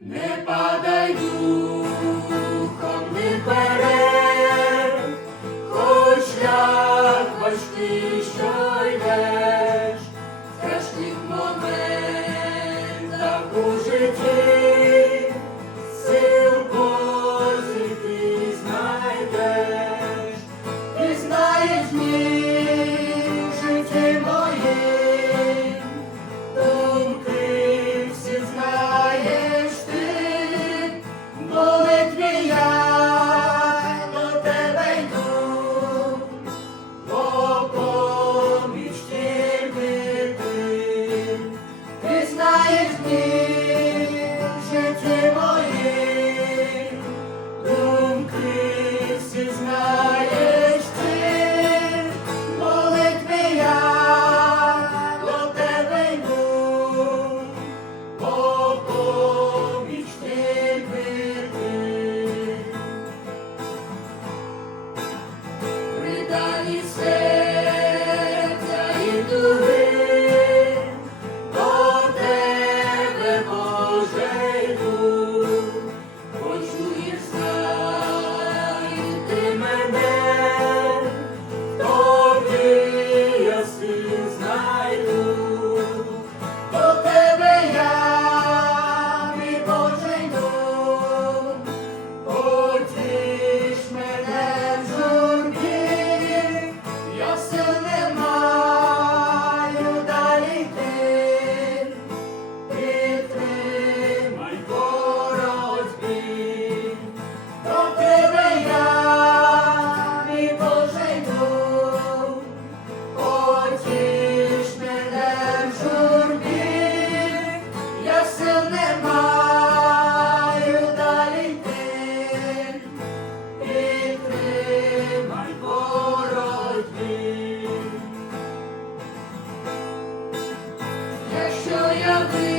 не падай духом, не бере, хоч шлях важкий, що yeah. He said. все, що я вийшла.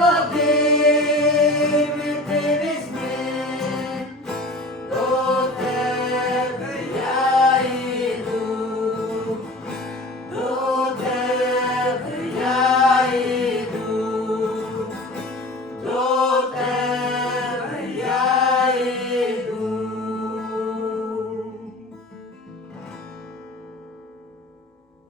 ever baby.